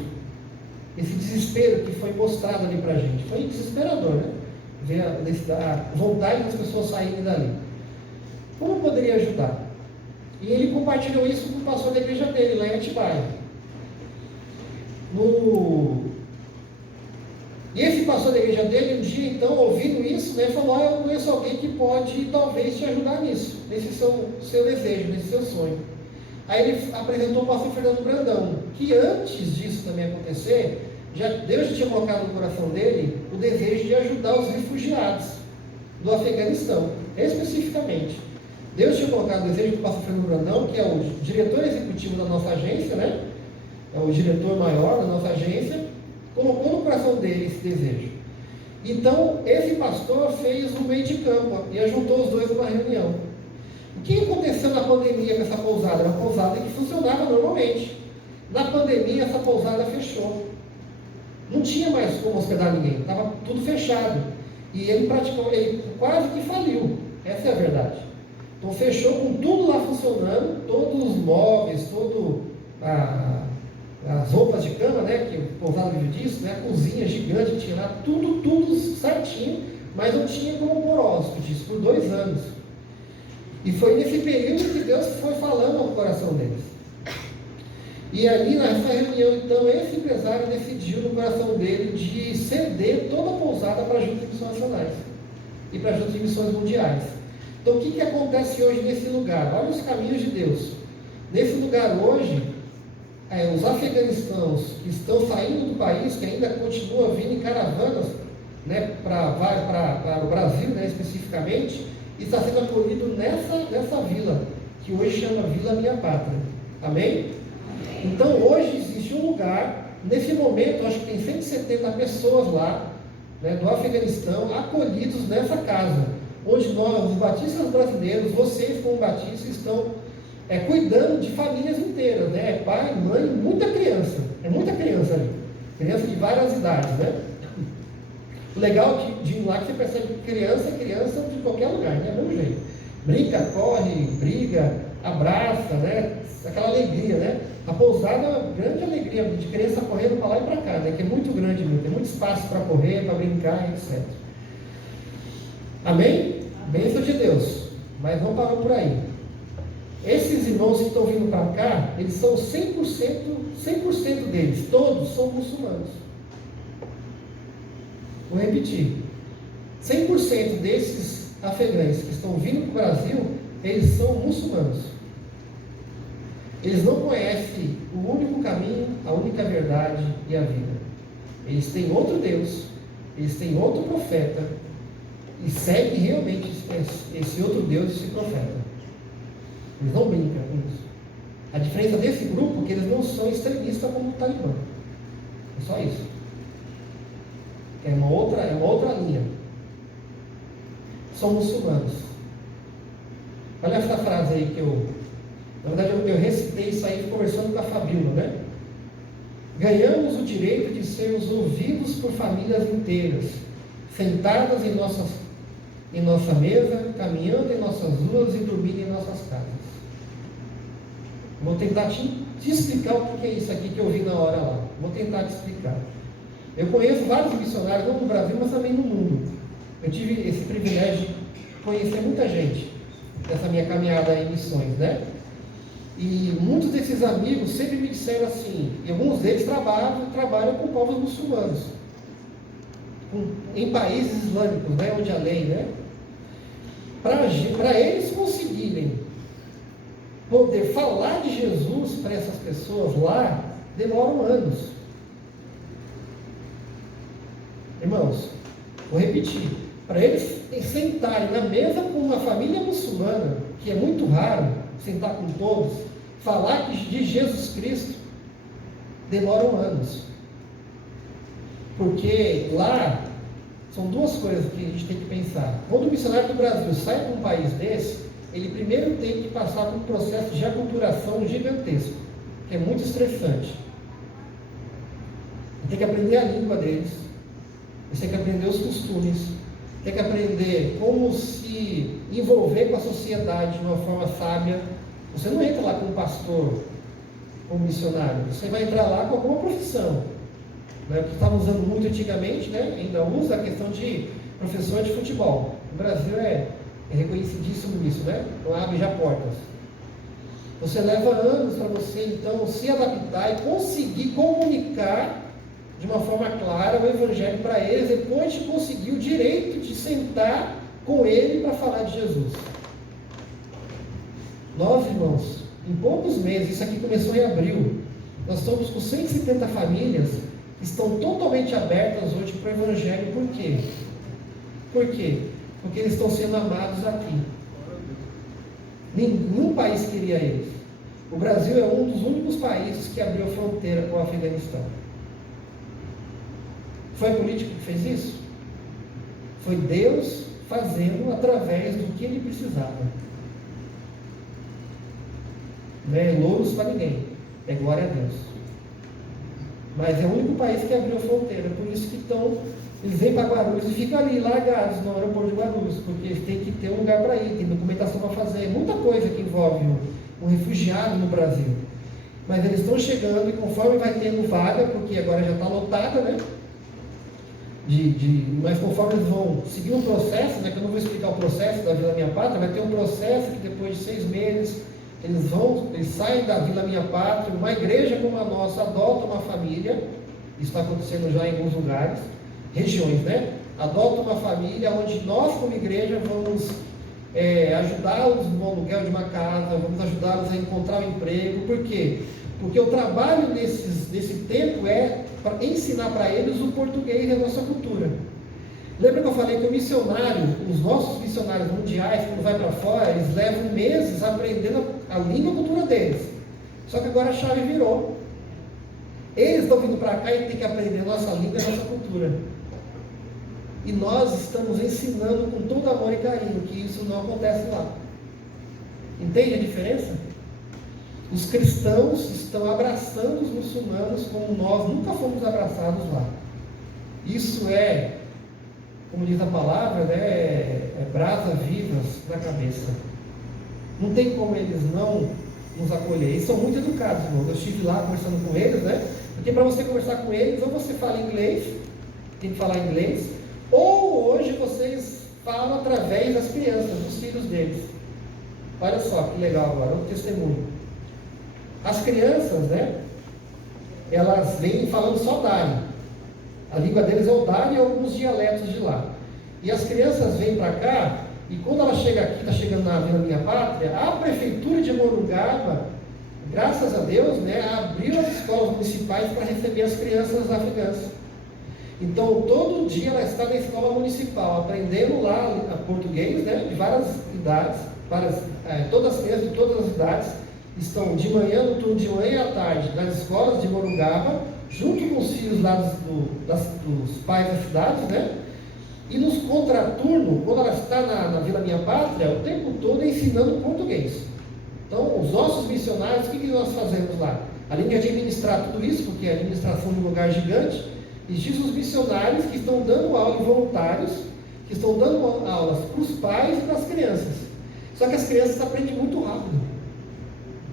Esse desespero que foi mostrado ali para a gente. Foi desesperador, né? Ver a vontade das pessoas saírem dali. Como eu poderia ajudar? E ele compartilhou isso com o pastor da igreja dele, lá em Atibaia. E esse pastor da igreja dele, um dia então, ouvindo isso, né, falou: eu conheço alguém que pode talvez te ajudar nisso, nesse seu desejo, nesse seu sonho. Aí ele apresentou o pastor Fernando Brandão, que antes disso também acontecer, Deus já tinha colocado no coração dele o desejo de ajudar os refugiados do Afeganistão, especificamente. Deus tinha colocado o desejo do pastor Fernando Brandão, que é o diretor executivo da nossa agência, né? É o diretor maior da nossa agência, colocou no coração dele esse desejo. Então, esse pastor fez um meio de campo e ajuntou os dois numa reunião. O que aconteceu na pandemia com essa pousada? Era uma pousada que funcionava normalmente. Na pandemia, essa pousada fechou. Não tinha mais como hospedar ninguém, estava tudo fechado. E ele quase que faliu, essa é a verdade. Então, fechou com tudo lá funcionando, todos os móveis, as roupas de cama, né, que o pousado vive disso, né, a cozinha gigante que tinha lá, tudo certinho, mas não tinha como pôr hóspedes por 2 anos. E foi nesse período que Deus foi falando ao coração deles. E ali nessa reunião, então, esse empresário decidiu no coração dele de ceder toda a pousada para a Junta de Missões Nacionais e para a Junta de Missões Mundiais. Então, o que acontece hoje nesse lugar? Olha os caminhos de Deus. Nesse lugar hoje, os afeganistãos que estão saindo do país, que ainda continuam vindo em caravanas, né, para o Brasil, né, especificamente, está sendo acolhido nessa vila, que hoje chama Vila Minha Pátria. Amém? Então hoje existe um lugar, nesse momento, acho que tem 170 pessoas lá, né, do Afeganistão, acolhidos nessa casa, onde nós, os batistas brasileiros, vocês como batistas, estão cuidando de famílias inteiras, né? Pai, mãe, muita criança. É muita criança ali. Criança de várias idades, né? O legal de ir lá é que você percebe que criança é criança de qualquer lugar, né? Do mesmo jeito. Brinca, corre, briga, abraça, né? Aquela alegria, né? A pousada é uma grande alegria de criança correndo para lá e para cá, né? Que é muito grande mesmo. Tem muito espaço para correr, para brincar, etc. Amém? Bênção de Deus. Mas não parou por aí. Esses irmãos que estão vindo para cá, eles são 100% deles, todos são muçulmanos. Vou repetir. 100% desses afegães que estão vindo para o Brasil, eles são muçulmanos. Eles não conhecem o único caminho, a única verdade e a vida. Eles têm outro Deus, eles têm outro profeta, e seguem realmente esse outro Deus, esse profeta. Eles não brincam com isso. A diferença desse grupo é que eles não são extremistas como o Talibã. É só isso. É uma outra linha. São muçulmanos. Olha essa frase aí que na verdade eu recitei isso aí conversando com a Fabíola, né? Ganhamos o direito de sermos ouvidos por famílias inteiras, sentadas em nossa mesa, caminhando em nossas ruas e dormindo em nossas casas. Vou tentar te explicar o que é isso aqui que eu vi na hora lá. Vou tentar te explicar. Eu conheço vários missionários, não no Brasil, mas também no mundo. Eu tive esse privilégio de conhecer muita gente nessa minha caminhada em missões, né? E muitos desses amigos sempre me disseram assim, e alguns deles trabalham com povos muçulmanos, em países islâmicos, né, onde a lei, né? Para eles conseguirem poder falar de Jesus para essas pessoas lá demoram anos. Irmãos, vou repetir, para eles sentarem na mesa com uma família muçulmana, que é muito raro sentar com todos, falar de Jesus Cristo, demoram anos. Porque lá, são duas coisas que a gente tem que pensar. Quando o missionário do Brasil sai para um país desse, ele primeiro tem que passar por um processo de aculturação gigantesco, que é muito estressante. Ele tem que aprender a língua deles, ele tem que aprender os costumes, tem que aprender como se envolver com a sociedade de uma forma sábia. Você não entra lá como pastor, como missionário, você vai entrar lá com alguma profissão. Né? O que estava usando muito antigamente, né? Ainda usa a questão de professor de futebol. O Brasil é reconhecidíssimo nisso, né? Então abre já portas. Você leva anos para você então se adaptar e conseguir comunicar de uma forma clara o Evangelho para eles, depois de conseguir o direito de sentar com ele para falar de Jesus. Nós, irmãos, em poucos meses, isso aqui começou em abril, nós estamos com 170 famílias que estão totalmente abertas hoje para o Evangelho. Por quê? Por quê? Porque eles estão sendo amados aqui. Nenhum país queria eles. O Brasil é um dos únicos países que abriu a fronteira com o Afeganistão. Foi a política que fez isso? Foi Deus fazendo através do que ele precisava. Não é louros para ninguém, é glória a Deus. Mas é o único país que abriu a fronteira, por isso que eles vêm para Guarulhos e ficam ali largados no aeroporto de Guarulhos, porque eles têm que ter um lugar para ir, tem documentação para fazer, muita coisa que envolve um refugiado no Brasil. Mas eles estão chegando e conforme vai tendo vaga, porque agora já está lotada, né? Mas conforme eles vão seguir um processo, né, que eu não vou explicar o processo da Vila Minha Pátria, vai ter um processo que depois de 6 meses eles saem da Vila Minha Pátria, uma igreja como a nossa adota uma família, isso está acontecendo já em alguns lugares, regiões, né? Adota uma família onde nós como igreja vamos ajudá-los no aluguel de uma casa, vamos ajudá-los a encontrar um emprego. Por quê? Porque o trabalho nesse tempo é para ensinar para eles o português e a nossa cultura. Lembra que eu falei que o missionário, os nossos missionários mundiais, quando vai para fora, eles levam meses aprendendo a língua e a cultura deles. Só que agora a chave virou. Eles estão vindo para cá e tem que aprender a nossa língua e a nossa cultura. E nós estamos ensinando com todo amor e carinho que isso não acontece lá. Entende a diferença? Os cristãos estão abraçando os muçulmanos como nós nunca fomos abraçados lá. Isso é, como diz a palavra, né, é brasa vivas na cabeça. Não tem como eles não nos acolher. Eles são muito educados, irmão. Eu estive lá conversando com eles, né? Porque para você conversar com eles, ou você fala inglês, tem que falar inglês, ou hoje vocês falam através das crianças, dos filhos deles. Olha só que legal agora, um testemunho. As crianças, né? Elas vêm falando só Dari. A língua deles é o Dari e alguns dialetos de lá. E as crianças vêm para cá, e quando ela chega aqui, está chegando na Vila Minha Pátria, a prefeitura de Morungaba, graças a Deus, né, abriu as escolas municipais para receber as crianças afegãs. Então, todo dia ela está na escola municipal, aprendendo lá português, né, de várias idades, todas as crianças de todas as idades estão de manhã, no turno de manhã e à tarde, nas escolas de Morungaba, junto com os filhos lá dos pais das cidades, né? E nos contraturnos, quando ela está na Vila Minha Pátria, o tempo todo ensinando português. Então, os nossos missionários, o que nós fazemos lá? Além de administrar tudo isso, porque é a administração de um lugar gigante, existem os missionários que estão dando aula, e voluntários, que estão dando aulas para os pais e para as crianças. Só que as crianças aprendem muito rápido,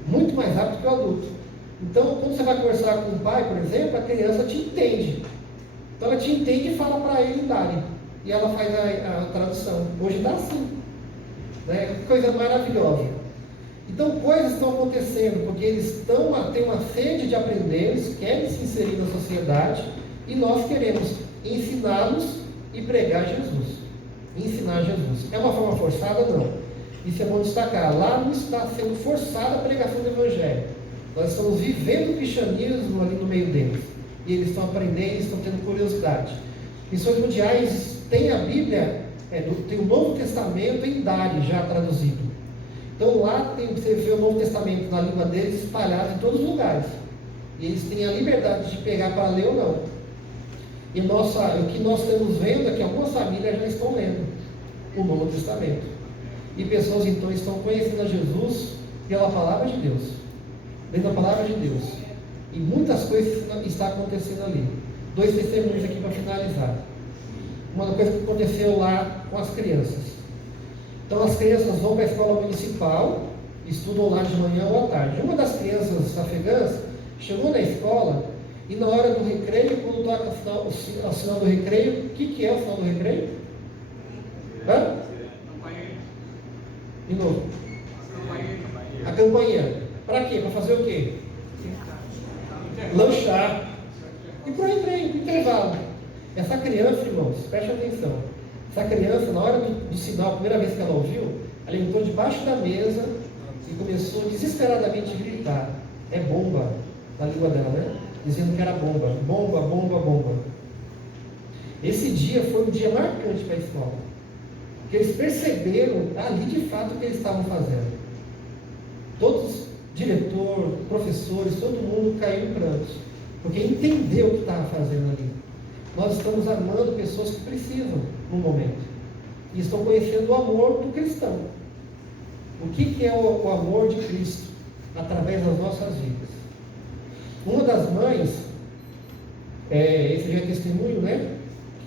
muito mais rápido que o adulto. Então, quando você vai conversar com o pai, por exemplo, a criança te entende. Então, ela te entende e fala para ele darem. E ela faz a tradução. Hoje está assim. Né? Que coisa maravilhosa. Então, coisas estão acontecendo, porque eles têm uma sede de aprender, eles querem se inserir na sociedade, e nós queremos ensiná-los e pregar Jesus. Ensinar Jesus. É uma forma forçada? Não. Isso é bom destacar. Lá não está sendo forçada a pregação do Evangelho. Nós estamos vivendo o cristianismo ali no meio deles. E eles estão aprendendo, estão tendo curiosidade. Missões Mundiais tem a Bíblia, tem o Novo Testamento em Dari já traduzido. Então lá você vê o Novo Testamento na língua deles espalhado em todos os lugares. E eles têm a liberdade de pegar para ler ou não. E o que nós estamos vendo é que algumas famílias já estão lendo o Novo Testamento. E pessoas então estão conhecendo a Jesus pela palavra de Deus. Lendo a palavra de Deus. E muitas coisas estão acontecendo ali. 2 testemunhos aqui para finalizar. Uma coisa que aconteceu lá com as crianças. Então as crianças vão para a escola municipal, estudam lá de manhã ou à tarde. Uma das crianças afegãs chegou na escola e na hora do recreio, quando toca o sinal do recreio, o que é o sinal do recreio? Hã? De novo. A campainha. Para quê? Para fazer o quê? Lanchar. E para o recreio, intervalo. Essa criança, irmãos, preste atenção. Essa criança, na hora do sinal, a primeira vez que ela ouviu, ela entrou debaixo da mesa e começou desesperadamente a gritar. É bomba, na língua dela, né? Dizendo que era bomba. Bomba, bomba, bomba. Esse dia foi um dia marcante para a escola. Porque eles perceberam ali de fato o que eles estavam fazendo. Todos, diretor, professores, todo mundo caiu em prantos. Porque entendeu o que estava fazendo ali. Nós estamos amando pessoas que precisam no momento. E estão conhecendo o amor do cristão. O que é o amor de Cristo? Através das nossas vidas. Uma das mães, esse já é testemunho, né?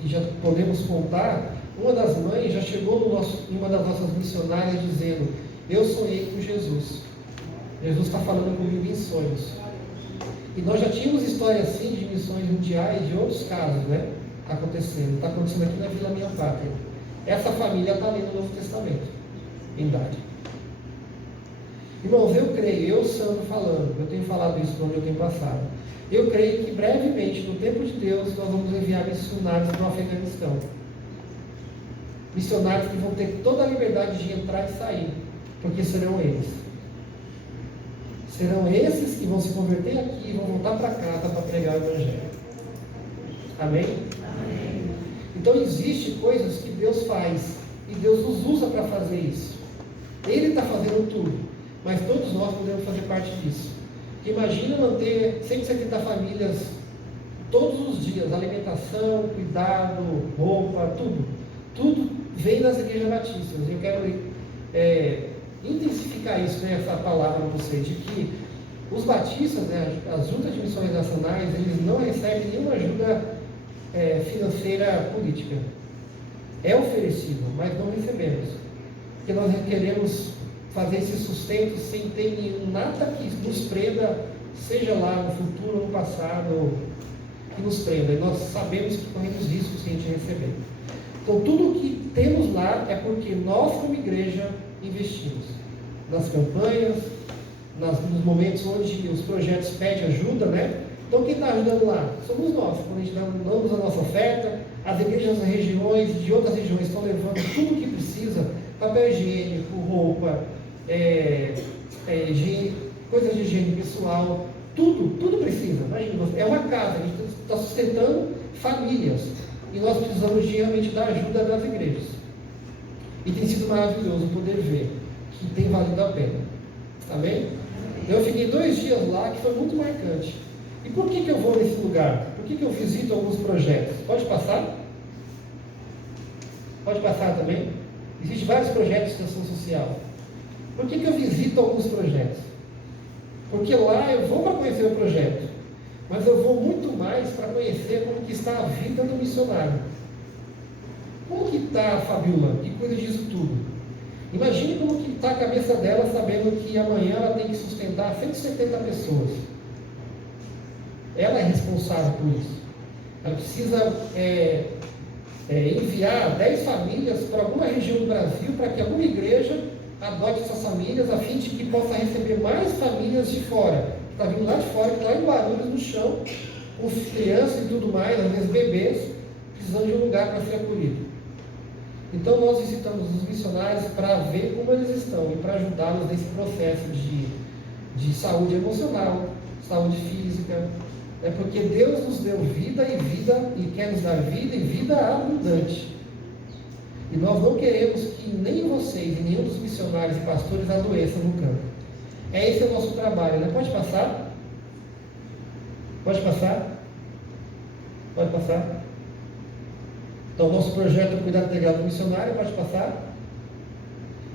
Que já podemos contar. Uma das mães já chegou em uma das nossas missionárias dizendo: eu sonhei com Jesus. Jesus está falando comigo em sonhos. E nós já tínhamos histórias assim de missões mundiais, de outros casos, né? Acontecendo. Está acontecendo aqui na Vila Minha Pátria. Essa família está lendo o Novo Testamento, em Dari. Irmãos, eu creio, eu Sandro falando, eu tenho falado isso onde eu tenho passado. Eu creio que brevemente, no tempo de Deus, nós vamos enviar missionários para o Afeganistão. Missionários que vão ter toda a liberdade de entrar e sair, porque serão eles. Serão esses que vão se converter aqui e vão voltar para casa para pregar o Evangelho. Amém? Amém? Então existem coisas que Deus faz e Deus nos usa para fazer isso. Ele está fazendo tudo, mas todos nós podemos fazer parte disso. Porque imagina manter 170 famílias todos os dias, alimentação, cuidado, roupa, tudo. Tudo vem das igrejas batistas. Eu quero intensificar isso, né, essa palavra para vocês, de que os batistas, né, as juntas de missões nacionais, eles não recebem nenhuma ajuda financeira política. É oferecido, mas não recebemos. Porque nós queremos fazer esse sustento sem ter nada que nos prenda, seja lá no futuro ou no passado, que nos prenda. E nós sabemos que corremos riscos se a gente receber. Então, tudo o que temos lá é porque nós, como igreja, investimos nas campanhas, nos momentos onde os projetos pedem ajuda, né? Então, quem está ajudando lá? Somos nós. Quando a gente damos a nossa oferta, as igrejas das regiões, de outras regiões, estão levando tudo o que precisa, papel higiênico, roupa, coisas de higiene pessoal, tudo precisa. Imagina, é uma casa, a gente está sustentando famílias. E nós precisamos realmente da ajuda das igrejas. E tem sido maravilhoso poder ver que tem valido a pena. Amém? Eu fiquei 2 dias lá, que foi muito marcante. E por que eu vou nesse lugar? Por que eu visito alguns projetos? Pode passar? Pode passar também? Existem vários projetos de extensão social. Por que eu visito alguns projetos? Porque lá eu vou para conhecer o projeto, mas eu vou muito mais para conhecer como que está a vida do missionário. Como que está a Fabiola, que cuida disso tudo? Imagine como que está a cabeça dela, sabendo que amanhã ela tem que sustentar 170 pessoas. Ela é responsável por isso. Ela precisa enviar 10 famílias para alguma região do Brasil, para que alguma igreja adote essas famílias, a fim de que possa receber mais famílias de fora. Está vindo lá de fora, que está em Guarulhos, no chão, com crianças e tudo mais, às vezes bebês, precisando de um lugar para ser acolhido. Então nós visitamos os missionários para ver como eles estão e para ajudá-los nesse processo de saúde emocional, saúde física, porque Deus nos deu vida e quer nos dar vida e vida abundante. E nós não queremos que nem vocês e nenhum dos missionários e pastores adoeçam no campo. Esse é o nosso trabalho, né? Pode passar? Pode passar? Pode passar? Então, nosso projeto é Cuidado Integral do Missionário, pode passar?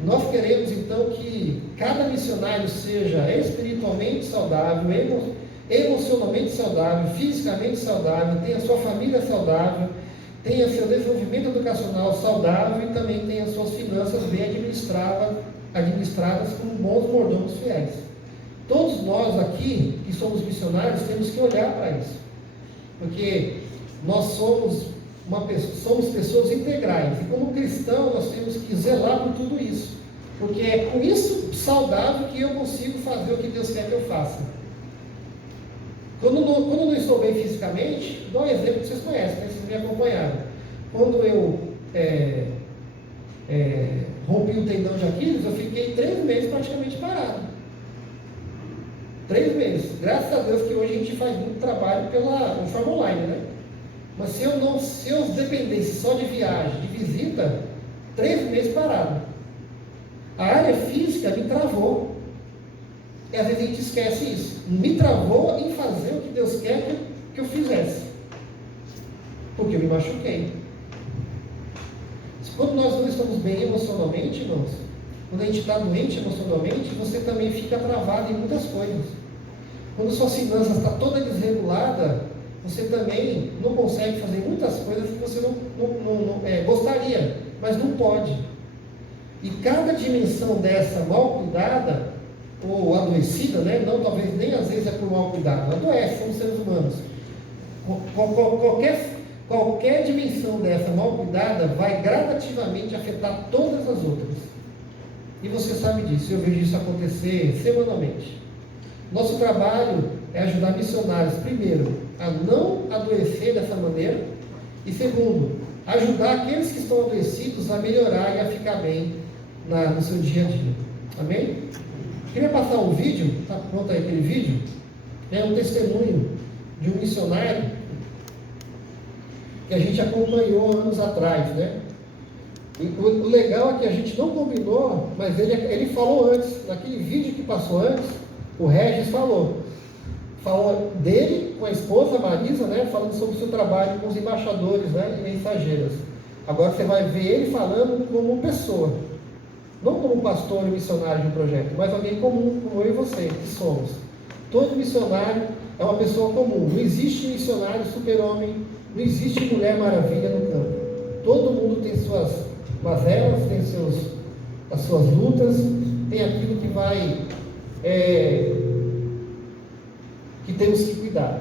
Nós queremos, então, que cada missionário seja espiritualmente saudável, emocionalmente saudável, fisicamente saudável, tenha sua família saudável, tenha seu desenvolvimento educacional saudável e também tenha suas finanças bem administradas com bons mordomos fiéis. Todos nós aqui, que somos missionários, temos que olhar para isso, porque nós somos pessoas integrais, e como cristão nós temos que zelar por tudo isso, porque é com isso saudável que eu consigo fazer o que Deus quer que eu faça. Quando não estou bem fisicamente, dou um exemplo que vocês conhecem, né? Vocês me acompanharam. Quando eu rompi o tendão de Aquiles, eu fiquei 3 meses praticamente parado. 3 meses. Graças a Deus que hoje a gente faz muito trabalho pela forma online, né? Mas se eu dependesse só de viagem, de visita, 3 meses parado. A área física me travou. E às vezes a gente esquece isso. Me travou em fazer o que Deus quer que eu fizesse. Porque eu me machuquei. Quando nós não estamos bem emocionalmente, irmãos, quando a gente está doente emocionalmente, você também fica travado em muitas coisas. Quando sua finança está toda desregulada, você também não consegue fazer muitas coisas que você não gostaria, mas não pode. E cada dimensão dessa mal cuidada, ou adoecida, né? Não, talvez nem às vezes é por mal cuidado, adoece, somos seres humanos. Qualquer dimensão dessa mal cuidada vai gradativamente afetar todas as outras. E você sabe disso, eu vejo isso acontecer semanalmente. Nosso trabalho é ajudar missionários, primeiro, a não adoecer dessa maneira, e segundo, ajudar aqueles que estão adoecidos a melhorar e a ficar bem no seu dia a dia. Amém? Queria passar um vídeo, está pronto aí aquele vídeo? É um testemunho de um missionário que a gente acompanhou anos atrás, né? E o legal é que a gente não combinou, mas ele falou antes, naquele vídeo que passou antes, o Regis falou dele com a esposa Marisa, né? Falando sobre o seu trabalho com os embaixadores, né? E mensageiras. Agora você vai ver ele falando como pessoa, não como pastor e missionário de um projeto, mas alguém comum, como eu e você, que somos. Todo missionário é uma pessoa comum. Não existe missionário super-homem, não existe mulher maravilha no campo. Todo mundo tem suas mazelas, tem as suas lutas, tem aquilo que temos que cuidar.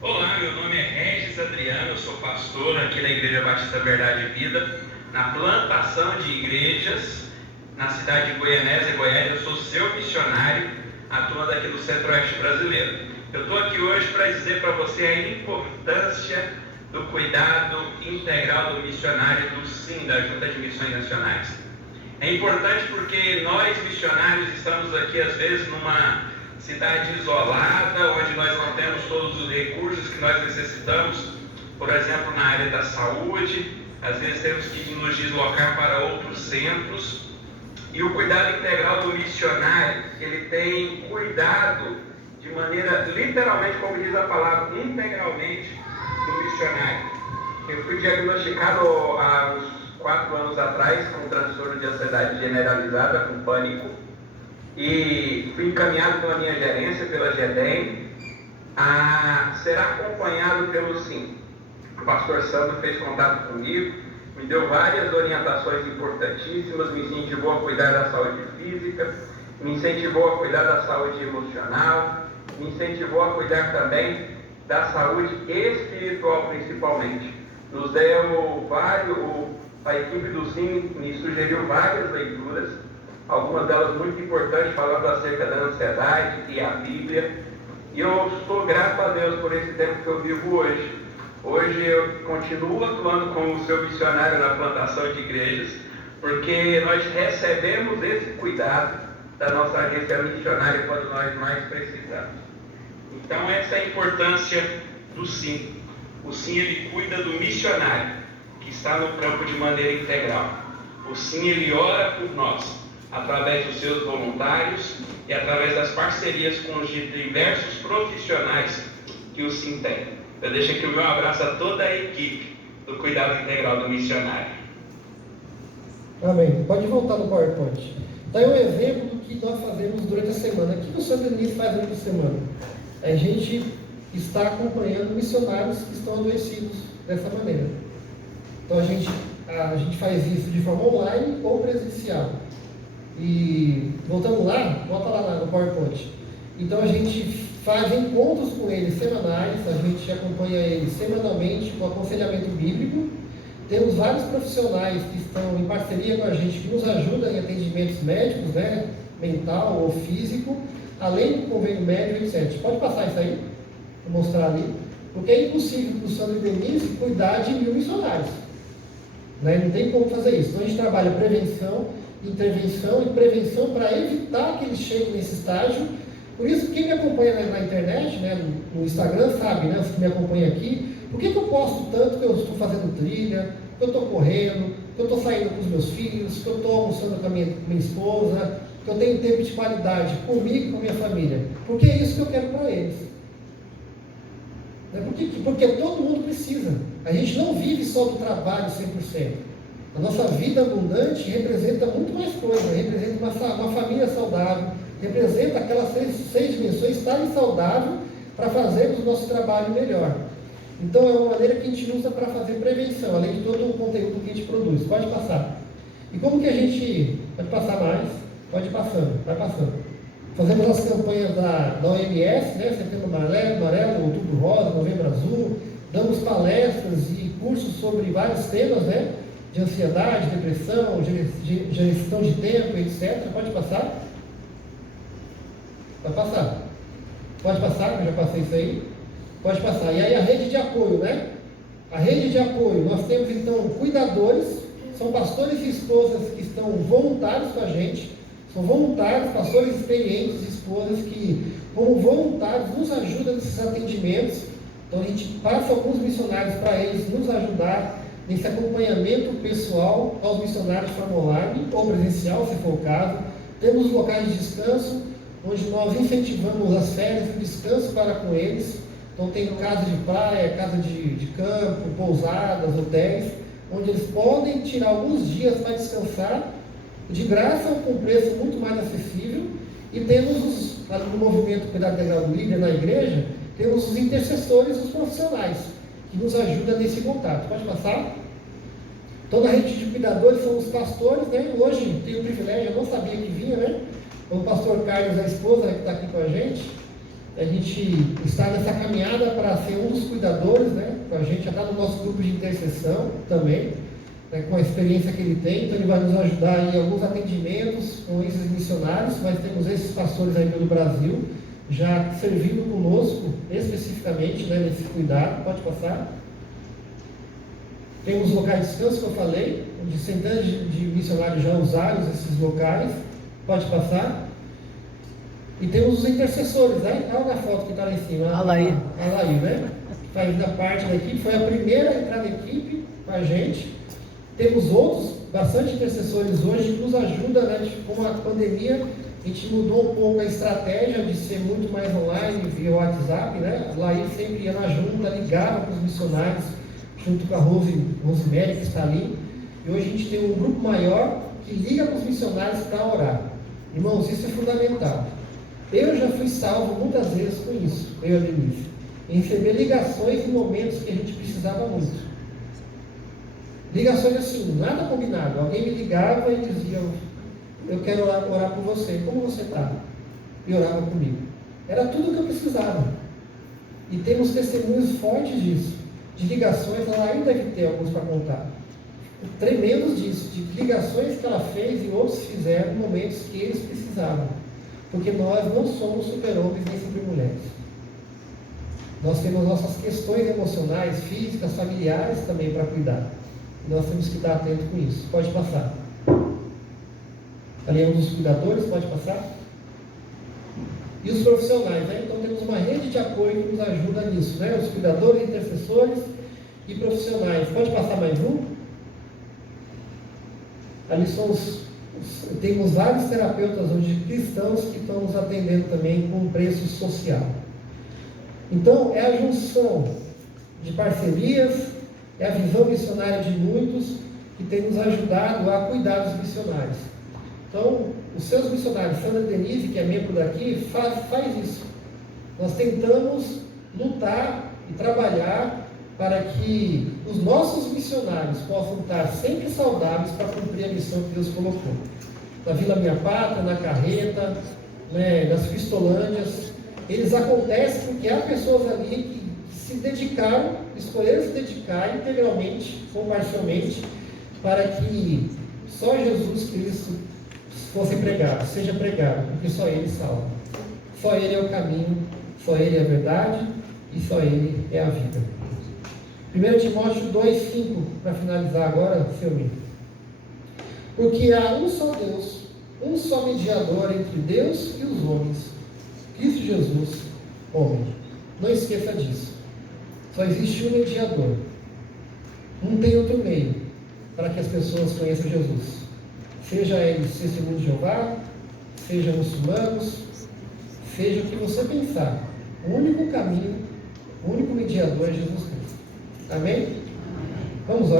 Olá, meu nome é Regis Adriano, eu sou pastor aqui na Igreja Batista Verdade e Vida, na plantação de igrejas na cidade de Goianésia, Goiás. Eu sou seu missionário, atuando aqui no Centro-Oeste brasileiro. Eu estou aqui hoje para dizer para você a importância do cuidado integral do missionário do SIM, da Junta de Missões Nacionais. É importante porque nós, missionários, estamos aqui às vezes numa cidade isolada, onde nós não temos todos os recursos que nós necessitamos, por exemplo, na área da saúde. Às vezes temos que nos deslocar para outros centros. E o cuidado integral do missionário, ele tem cuidado de maneira, literalmente, como diz a palavra, integralmente do missionário. Eu fui diagnosticado há uns 4 anos atrás com um transtorno de ansiedade generalizada, com pânico, e fui encaminhado pela minha gerência, pela GEDEM, a ser acompanhado pelo SIM. O pastor Sandro fez contato comigo, me deu várias orientações importantíssimas, me incentivou a cuidar da saúde física, me incentivou a cuidar da saúde emocional, me incentivou a cuidar também da saúde espiritual, principalmente. Nos deu a equipe do SIM me sugeriu várias leituras, algumas delas muito importantes, falando acerca da ansiedade e a Bíblia. E eu sou grato a Deus por esse tempo que eu vivo hoje. Hoje eu continuo atuando como seu missionário na plantação de igrejas, porque nós recebemos esse cuidado da nossa agência missionária quando nós mais precisamos. Então essa é a importância do SIM. O SIM, ele cuida do missionário que está no campo de maneira integral. O SIM, ele ora por nós, através dos seus voluntários e através das parcerias com os diversos profissionais que o SIM tem. Eu deixo aqui o meu abraço a toda a equipe do cuidado integral do missionário. Amém. Pode voltar no PowerPoint. Então é um exemplo do que nós fazemos durante a semana. O que o São Denise faz durante a semana? A gente está acompanhando missionários que estão adoecidos dessa maneira. Então a gente faz isso de forma online ou presencial. E voltando lá, volta lá no PowerPoint. Então a gente faz encontros com eles semanais, a gente acompanha eles semanalmente com aconselhamento bíblico. Temos vários profissionais que estão em parceria com a gente, que nos ajudam em atendimentos médicos, né, mental ou físico, além do convênio médico, etc. Pode passar isso aí? Vou mostrar ali. Porque é impossível para o Sandro e Denise cuidar de 1000 missionários. Né? Não tem como fazer isso. Então a gente trabalha prevenção, intervenção e prevenção para evitar que eles cheguem nesse estágio. Por isso, quem me acompanha na internet, né, no Instagram, sabe, né, os que me acompanham aqui, por que eu posto tanto que eu estou fazendo trilha, que eu estou correndo, que eu estou saindo com os meus filhos, que eu estou almoçando com a minha esposa, que eu tenho tempo de qualidade comigo e com a minha família? Porque é isso que eu quero para eles. Porque todo mundo precisa. A gente não vive só do trabalho 100%. A nossa vida abundante representa muito mais coisa, representa uma família saudável, representa aquelas seis dimensões estarem saudáveis para fazermos o nosso trabalho melhor. Então é uma maneira que a gente usa para fazer prevenção, além de todo o conteúdo que a gente produz. Pode passar. E como que a gente... Pode passar mais? Pode ir passando, vai passando. Fazemos as campanhas da OMS, né? Setembro Amarelo, Outubro Rosa, Novembro Azul. Damos palestras e cursos sobre vários temas, né? De ansiedade, depressão, gestão de tempo, etc. Pode passar? Vai passar. Pode passar, que eu já passei isso aí. Pode passar. E aí a rede de apoio, né? A rede de apoio, nós temos então cuidadores, são pastores e esposas que estão voluntários com a gente, são voluntários, pastores experientes, esposas que, como voluntários, nos ajudam nesses atendimentos. Então a gente passa alguns missionários para eles nos ajudar nesse acompanhamento pessoal aos missionários de forma online ou presencial, se for o caso. Temos locais de descanso, onde nós incentivamos as férias e o descanso para com eles. Então tem casa de praia, casa de campo, pousadas, hotéis, onde eles podem tirar alguns dias para descansar, de graça ou com preço muito mais acessível. E temos no movimento Cuidado Integral do Líder na igreja, temos os intercessores, os profissionais, que nos ajudam nesse contato. Pode passar? Então na rede de cuidadores são os pastores, né? Hoje tenho o privilégio, eu não sabia que vinha, né? O pastor Carlos, a esposa, que está aqui com a gente está nessa caminhada para ser um dos cuidadores, né? Com a gente, já está no nosso grupo de intercessão também, né? Com a experiência que ele tem, então ele vai nos ajudar em alguns atendimentos com esses missionários. Nós temos esses pastores aí pelo Brasil, já servindo conosco especificamente, né, nesse cuidado. Pode passar. Temos locais de descanso que eu falei, onde centenas de missionários já usaram esses locais. Pode passar. E temos os intercessores, né? Olha a foto que está lá em cima. A Laí, né? Faz da parte da equipe, foi a primeira a entrar na equipe com a gente. Temos outros, bastante intercessores hoje, que nos ajudam, né? Com a pandemia, a gente mudou um pouco a estratégia de ser muito mais online via WhatsApp, né? A Laí sempre ia na junta, ligava para os missionários, junto com a Rosemary, que está ali. E hoje a gente tem um grupo maior que liga para os missionários para orar. Irmãos, isso é fundamental. Eu já fui salvo muitas vezes com isso, eu e a Denise, em receber ligações em momentos que a gente precisava muito. Ligações assim, nada combinado. Alguém me ligava e dizia: eu quero orar por você, como você está? E orava comigo. Era tudo o que eu precisava. E temos testemunhos fortes disso, de ligações. Ela ainda deve ter alguns para contar. tremendos disso, de ligações que ela fez e outros fizeram em momentos que eles precisavam. Porque nós não somos super-homens nem super-mulheres. Nós temos nossas questões emocionais, físicas, familiares também para cuidar. E nós temos que estar atento com isso. Pode passar. Ali é um dos cuidadores, pode passar. E os profissionais, né? Então temos uma rede de apoio que nos ajuda nisso, né? Os cuidadores, intercessores e profissionais. Pode passar mais um? Ali são temos vários terapeutas hoje cristãos que estão nos atendendo também com preço social. Então é a junção de parcerias, é a visão missionária de muitos que tem nos ajudado a cuidar dos missionários. Então, os seus missionários, Sandra Denise, que é membro daqui, faz isso. Nós tentamos lutar e trabalhar para que os nossos missionários possam estar sempre saudáveis para cumprir a missão que Deus colocou. Na Vila Minha Pátria, na Carreta, né, nas Cristolândias, eles acontecem porque há pessoas ali que se dedicaram, escolheram se dedicar integralmente ou parcialmente para que só Jesus Cristo fosse pregado, seja pregado, porque só Ele salva. Só Ele é o caminho, só Ele é a verdade e só Ele é a vida. 1 Timóteo 2,5, para finalizar agora, seu amigo. Porque há um só Deus, um só mediador entre Deus e os homens, Cristo Jesus, homem. Não esqueça disso. Só existe um mediador. Não tem outro meio para que as pessoas conheçam Jesus. Seja eles testemunhos de Jeová, seja muçulmanos, seja o que você pensar. O único caminho, o único mediador é Jesus Cristo. Amém? Vamos orar.